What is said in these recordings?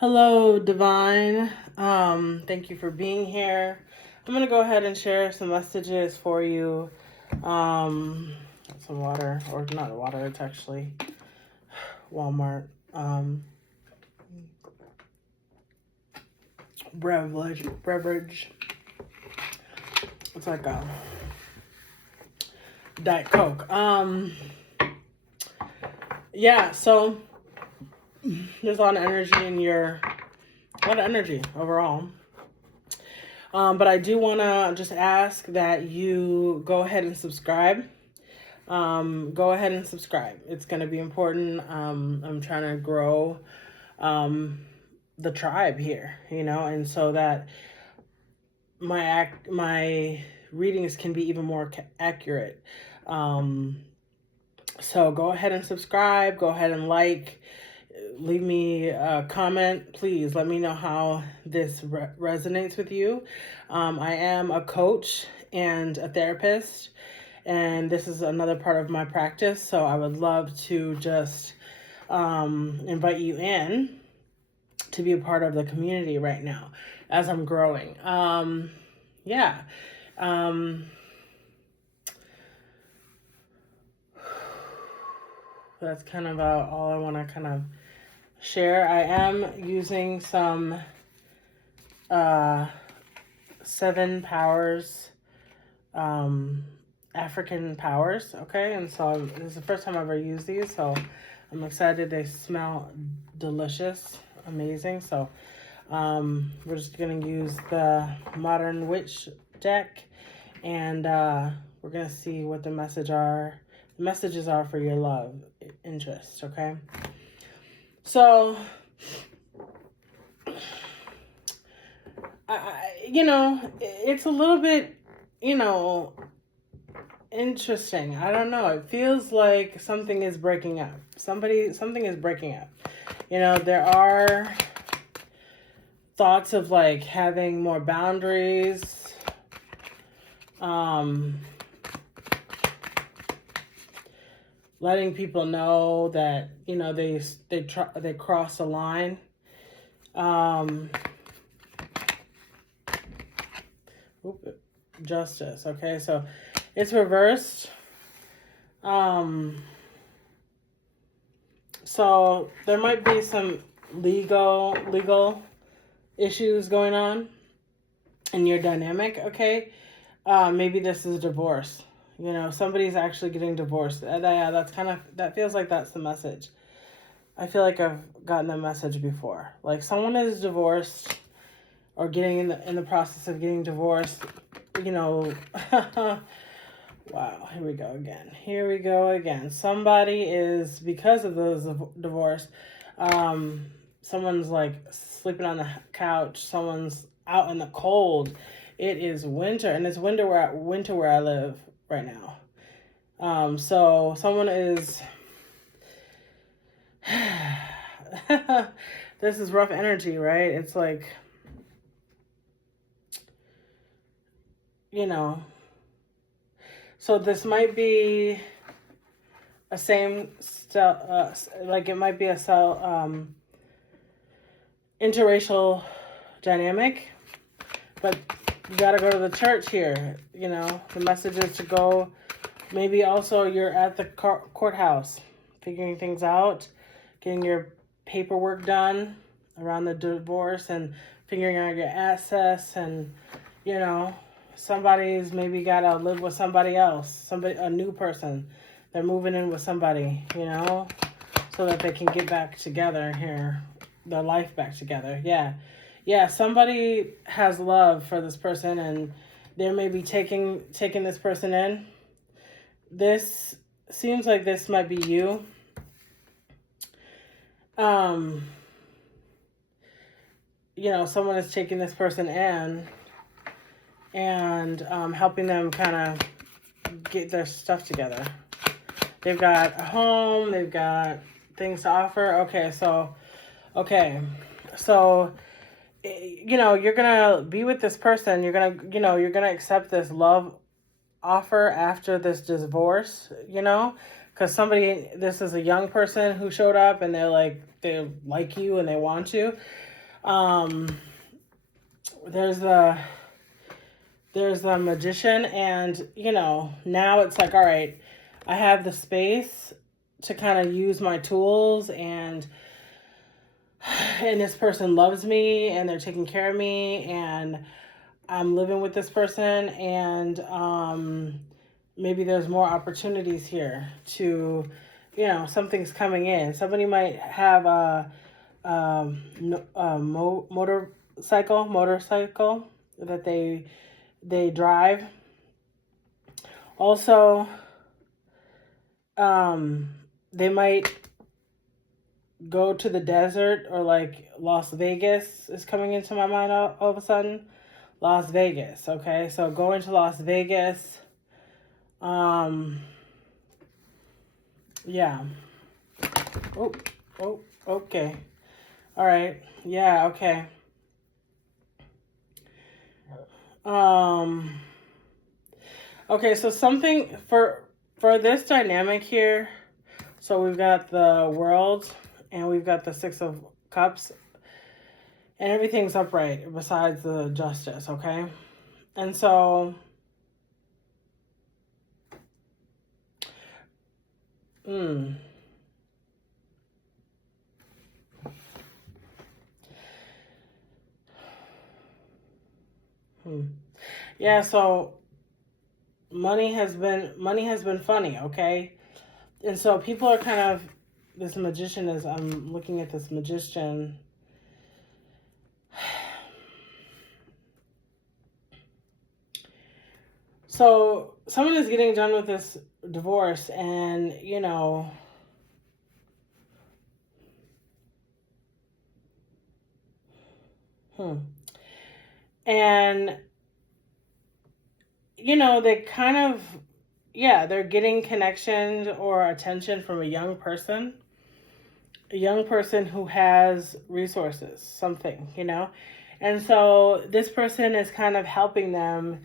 Hello, Divine. Thank you for being here. I'm going to go ahead and share some messages for you. Um, some water, or not water, it's actually Walmart. Beverage. It's like a Diet Coke. Yeah, so there's a lot of energy overall. But I do want to just ask that you go ahead and subscribe. Go ahead and subscribe. It's going to be important. I'm trying to grow the tribe here, and so that my readings can be even more accurate. So go ahead and subscribe. Go ahead and like. Leave me a comment. Please let me know how this resonates with you. I am a coach and a therapist, and this is another part of my practice. So I would love to just invite you in to be a part of the community right now as I'm growing. Yeah. That's kind of all I want to kind of share. I am using some 7 powers, African powers, okay? And so this is the first time I've ever used these, so I'm excited. They smell delicious, amazing. So we're just going to use the Modern Witch deck, and we're going to see what the messages are for your love interest, okay? So, it's a little bit, interesting. I don't know. It feels like something is breaking up. Something is breaking up. There are thoughts of like having more boundaries. Letting people know that, they cross a line. Justice. Okay, so it's reversed. So there might be some legal issues going on in your dynamic. Okay, maybe this is divorce. Somebody's actually getting divorced. That feels like that's the message. I feel like I've gotten that message before. Like someone is divorced or getting in the process of getting divorced. Wow, here we go again. Somebody is, because of the divorce, someone's like sleeping on the couch. Someone's out in the cold. It is winter, and it's winter where I live right now. So someone is this is rough energy, right? It's like, so this might be a same like it might be a interracial dynamic, but you got to go to the church here. The message is to go. Maybe also you're at the courthouse figuring things out, getting your paperwork done around the divorce and figuring out your assets, and somebody's maybe got to live with somebody else, a new person. They're moving in with somebody, so that they can get back together here, their life back together. Yeah, somebody has love for this person, and they're maybe taking this person in. This seems like this might be you. Someone is taking this person in and helping them kind of get their stuff together. They've got a home, they've got things to offer. Okay, so you're gonna be with this person. You're gonna accept this love offer after this divorce, because this is a young person who showed up, and they like you and they want you. There's the magician, and now it's like, all right, I have the space to kind of use my tools, and this person loves me, and they're taking care of me, and I'm living with this person, and maybe there's more opportunities here to, something's coming in. Somebody might have a motorcycle that they drive. Also, they might go to the desert, or like Las Vegas is coming into my mind all of a sudden. Las Vegas, okay? So going to Las Vegas. Yeah. Oh, okay. All right. Yeah, okay. Okay, so something for this dynamic here. So we've got the World, and we've got the Six of Cups, and everything's upright besides the Justice, okay? And so yeah, so money has been funny, okay? And so people are kind of, this magician is, I'm looking at this magician. So someone is getting done with this divorce, and and they kind of, they're getting connection or attention from a young person who has resources, something, and so this person is kind of helping them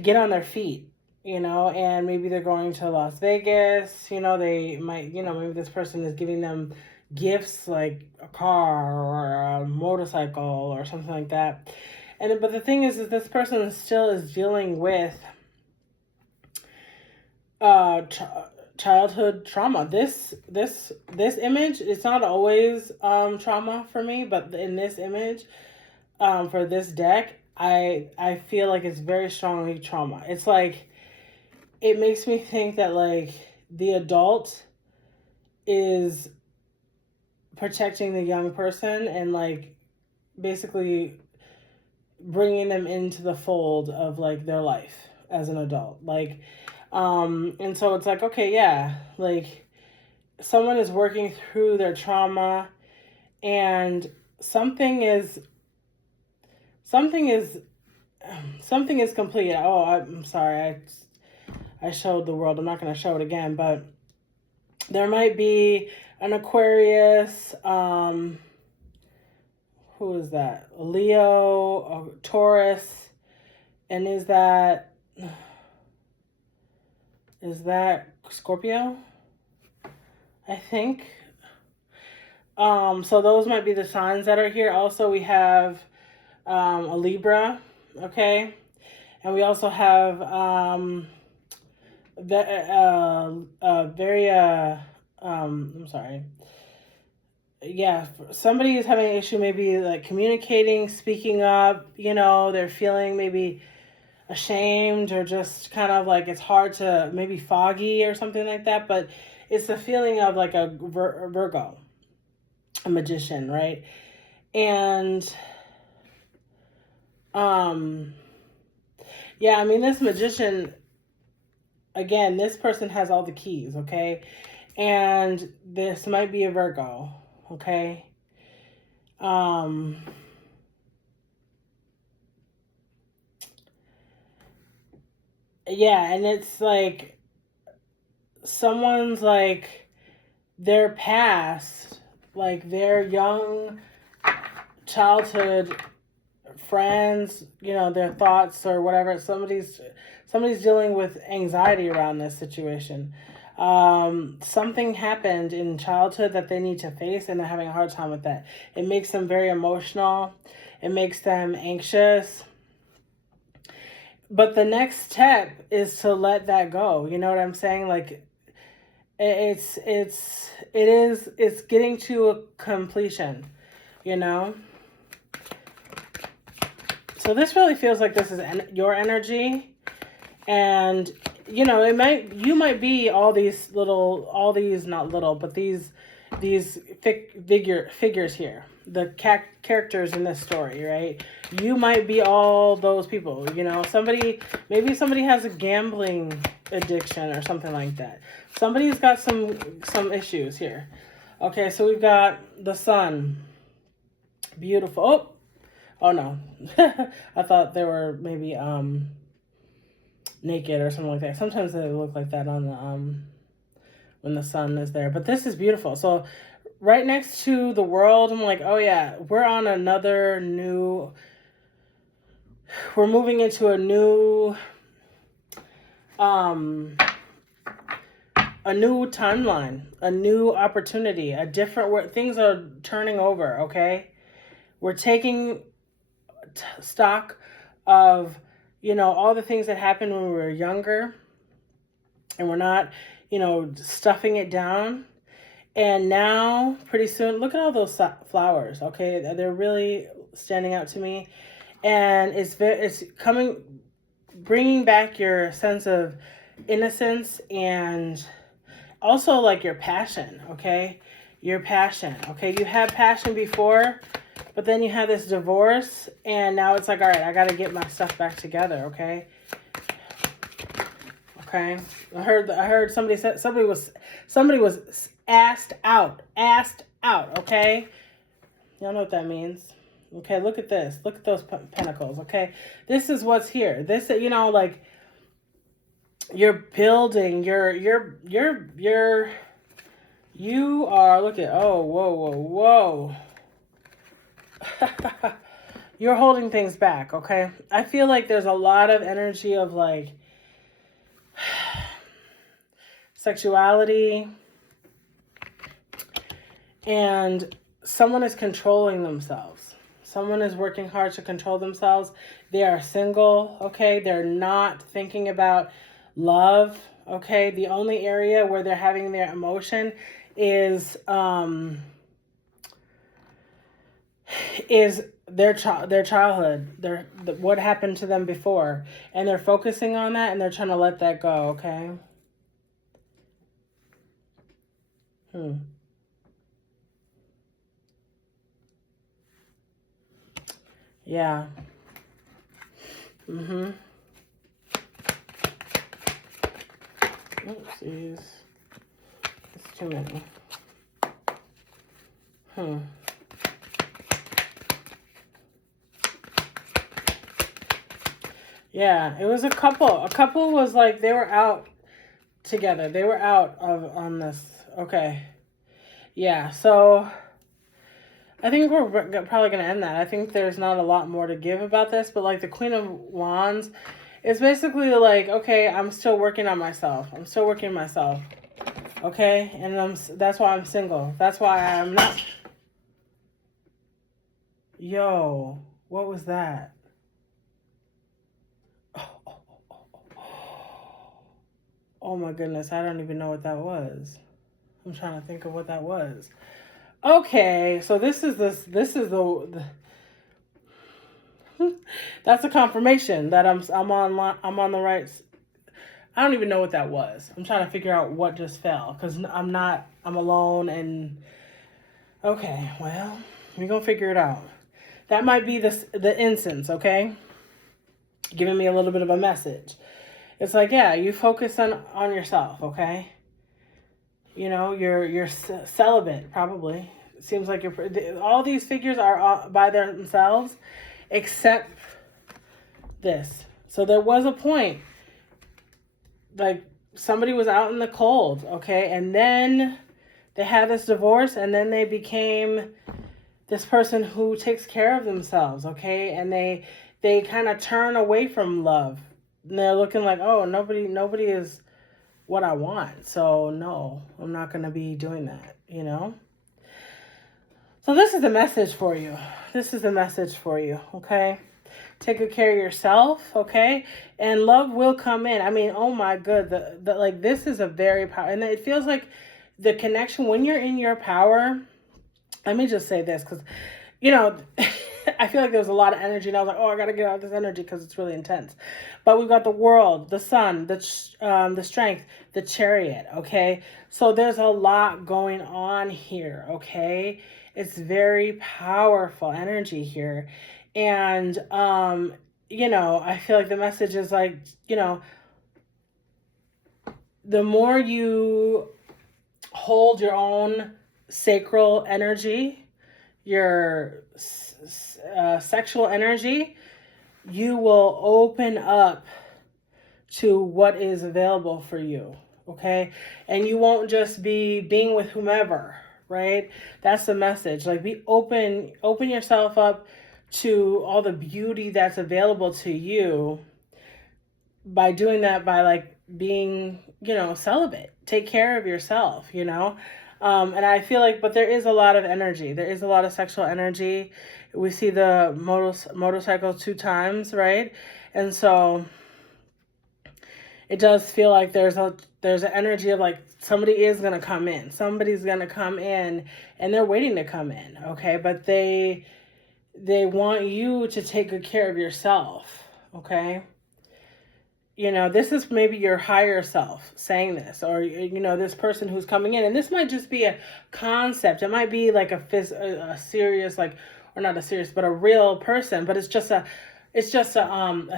get on their feet, and maybe they're going to Las Vegas, they might, maybe this person is giving them gifts like a car or a motorcycle or something like that. But the thing is that this person still is dealing with childhood trauma. This image, it's not always trauma for me, but in this image, for this deck, I feel like it's very strongly trauma. It's like, it makes me think that like the adult is protecting the young person, and like basically bringing them into the fold of like their life as an adult. Like, and so it's like, okay, yeah, like someone is working through their trauma, and something is complete. Oh, I'm sorry. I showed the World. I'm not going to show it again, but there might be an Aquarius, who is that? Leo, Taurus, and is that Scorpio? I think. So those might be the signs that are here. Also, we have a Libra, okay, and we also have I'm sorry. Yeah, somebody is having an issue, maybe like communicating, speaking up. They're feeling maybe ashamed, or just kind of like it's hard to, maybe foggy or something like that. But it's the feeling of like a Virgo, a magician, right? And yeah, I mean, this magician, again, this person has all the keys, okay? And this might be a Virgo, okay? Yeah, and it's like someone's like their past, like their young childhood friends, their thoughts or whatever. Somebody's dealing with anxiety around this situation. Something happened in childhood that they need to face, and they're having a hard time with that. It makes them very emotional. It makes them anxious. But the next step is to let that go. You know what I'm saying? Like, it's getting to a completion, you know? So this really feels like this is your energy, and you know, you might be all these not little, but these figures here, the characters in this story, right? You might be all those people, you know. Maybe somebody has a gambling addiction or something like that. Somebody's got some issues here. Okay, so we've got the sun. Beautiful. Oh no. I thought they were maybe naked or something like that. Sometimes they look like that on the when the sun is there. But this is beautiful. So right next to the world, I'm like, oh yeah, we're moving into a new timeline, a new opportunity, a different where things are turning over, okay? We're taking stock of, you know, all the things that happened when we were younger, and we're not, you know, stuffing it down. And now, pretty soon, look at all those flowers, okay? They're really standing out to me. And it's bringing back your sense of innocence, and also like your passion, okay? Your passion, okay? You had passion before, but then you had this divorce, and now it's like, all right, I got to get my stuff back together, okay? Okay. I heard somebody was asked out, okay? Y'all know what that means. Okay, look at this. Look at those pentacles, okay? This is what's here. This, you know, like, you're building, you are, look at, oh, whoa. You're holding things back, okay? I feel like there's a lot of energy of, like, sexuality, and someone is controlling themselves. Someone is working hard to control themselves. They are single, okay? They're not thinking about love, okay? The only area where they're having their emotion is their childhood, what happened to them before, and they're focusing on that, and they're trying to let that go, okay? Yeah. Oopsies. It's too many. Yeah, it was a couple. A couple was like, they were out together. They were out on this. Okay. Yeah, so I think we're probably going to end that. I think there's not a lot more to give about this, but like the Queen of Wands is basically like, okay, I'm still working on myself. Okay? And that's why I'm single. That's why I'm not. Yo, what was that? Oh my goodness, I don't even know what that was. I'm trying to think of what that was. Okay, so this is the that's a confirmation that I'm on the right. I don't even know what that was. I'm trying to figure out what just fell, because I'm alone, and okay, well, we're gonna figure it out. That might be the incense, okay? Giving me a little bit of a message. It's like, yeah, you focus on yourself, okay? You know, you're celibate, probably. It seems like all these figures are by themselves, except this. So there was a point, like, somebody was out in the cold, okay? And then they had this divorce, and then they became this person who takes care of themselves, okay? And they kind of turn away from love. And they're looking like, oh, nobody is what I want. So no, I'm not going to be doing that, you know? So this is a message for you. This is a message for you, okay? Take good care of yourself, okay? And love will come in. I mean, oh my good, the like this is a very power, and it feels like the connection when you're in your power. Let me just say this, because you know, I feel like there was a lot of energy, and I was like, oh, I gotta get out of this energy because it's really intense. But we've got the world, the sun, the strength, the chariot. Okay, so there's a lot going on here. Okay, it's very powerful energy here, and you know, I feel like the message is like, you know, the more you hold your own sacral energy, your sexual energy, you will open up to what is available for you, okay? And you won't just be being with whomever, right? That's the message. Like, be open yourself up to all the beauty that's available to you by doing that, by like being, you know, celibate. Take care of yourself, you know? And I feel like, but there is a lot of energy. There is a lot of sexual energy. We see the motorcycle 2 times, right? And so it does feel like there's an energy of like somebody is gonna come in. Somebody's gonna come in, and they're waiting to come in, okay? But they want you to take good care of yourself, okay? You know, this is maybe your higher self saying this, or, you know, this person who's coming in, and this might just be a concept. It might be like a serious, like, or not a serious, but a real person, but it's just a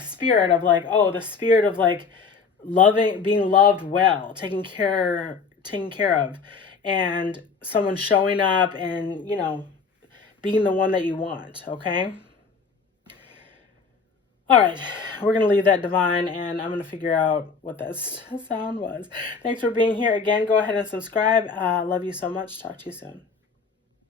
spirit of like, oh, the spirit of like loving, being loved well, taken care of, and someone showing up and, you know, being the one that you want, okay? All right, we're going to leave that divine, and I'm going to figure out what that sound was. Thanks for being here. Again, go ahead and subscribe. Love you so much. Talk to you soon.